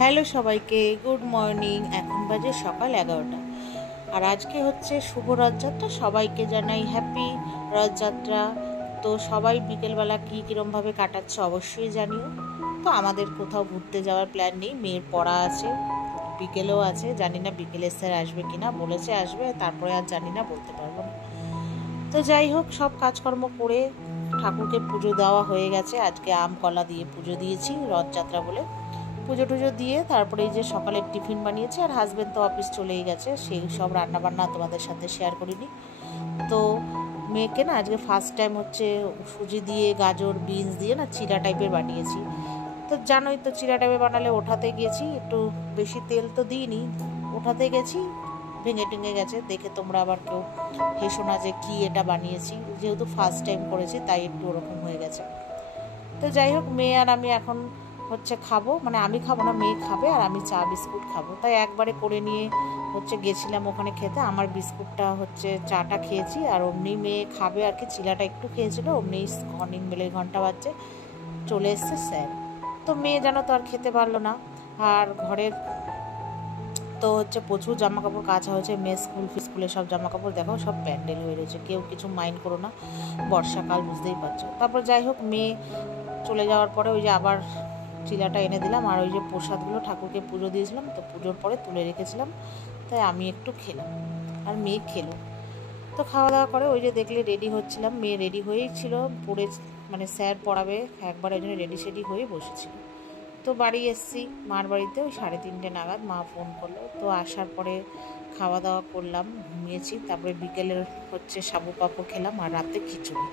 Hello সবাইকে, good morning. এখন বাজে সকাল 11টা। আর আজকে হচ্ছে শুভ রথযাত্রা। সবাইকে জানাই হ্যাপি রথযাত্রা। তো সবাই বিকেলবেলা কীরমভাবে কাটাচ্ছে অবশ্যই জানিও। তো আমাদের কোথাও ঘুরতে যাওয়ার প্ল্যান নেই, মেয়ের পড়া আছে, বিকেলেও আছে। জানি না বিকেলে স্যার আসবে কিনা, বলেছে আসবে, তারপরে আর জানি না, বলতে পারবো না। তো যাই হোক, সব কাজকর্ম করে ঠাকুরকে পুজো দেওয়া হয়ে গেছে। আজকে আম কলা দিয়ে পুজো দিয়েছি রথযাত্রা বলে। পুজো টুজো দিয়ে তারপরে এই যে সকালের টিফিন বানিয়েছি। আর হাজব্যান্ড তো অফিস চলেই গেছে, সেই সব রান্নাবান্না তোমাদের সাথে শেয়ার করিনি। তো মেয়েকে না আজকে ফার্স্ট টাইম হচ্ছে সুজি দিয়ে গাজর বিনস দিয়ে না চিড়া টাইপের বানিয়েছি। তো জানোই তো, চিড়া টাইপের বানালে ওঠাতে গেছি, একটু বেশি তেল তো দিইনি, ওঠাতে গেছি, ভেঙে টেঙে গেছে। দেখে তোমরা আবার কেউ হেসো না যে কী এটা বানিয়েছি, যেহেতু ফার্স্ট টাইম করেছি তাই একটু ওরকম হয়ে গেছে। তো যাই হোক, মেয়ে আর আমি এখন হচ্ছে খাবো, মানে আমি খাবো না, মেয়ে খাবে, আর আমি চা বিস্কুট খাবো। তাই একবারে করে নিয়ে হচ্ছে গেছিলাম ওখানে খেতে। আমার বিস্কুটটা হচ্ছে, চাটা খেয়েছি, আর অমনি মেয়ে খাবে আর কি। চিলাটা একটু খেয়েছিল, অমনি মর্নিং বেলের ঘন্টা বাজছে, চলে এসছে স্যার। তো মেয়ে যেন তো আর খেতে পারলো না। আর ঘরের তো হচ্ছে প্রচুর জামা কাপড় কাচা হয়েছে। মেয়ে স্কুলে সব জামা কাপড় দেখো সব প্যান্ডেল হয়ে রয়েছে, কেউ কিছু মাইন্ড করো না, বর্ষাকাল বুঝতেই পারছো। তারপর যাই হোক, মেয়ে চলে যাওয়ার পরে ওই যে আবার চিলাটা এনে দিলাম। আর ওই যে প্রসাদগুলো ঠাকুরকে পুজো দিয়েছিলাম, তো পুজোর পরে তুলে রেখেছিলাম, তাই আমি একটু খেলাম আর মেয়ে খেলো। তো খাওয়া দাওয়া করে ওই যে দেখলে রেডি হচ্ছিলাম, মেয়ে রেডি হয়েই ছিল, পড়ে মানে স্যার পড়াবে একবার, এই জন্য রেডি সেডি হয়ে বসেছিল। তো বাড়ি এসেছি মার বাড়িতে ওই 3:30 নাগাদ, মা ফোন করলো। তো আসার পরে খাওয়া দাওয়া করলাম, ঘুমিয়েছি। তারপরে বিকেলের হচ্ছে সাবু পাঁপড় খেলাম, আর রাতে খিচুড়ি।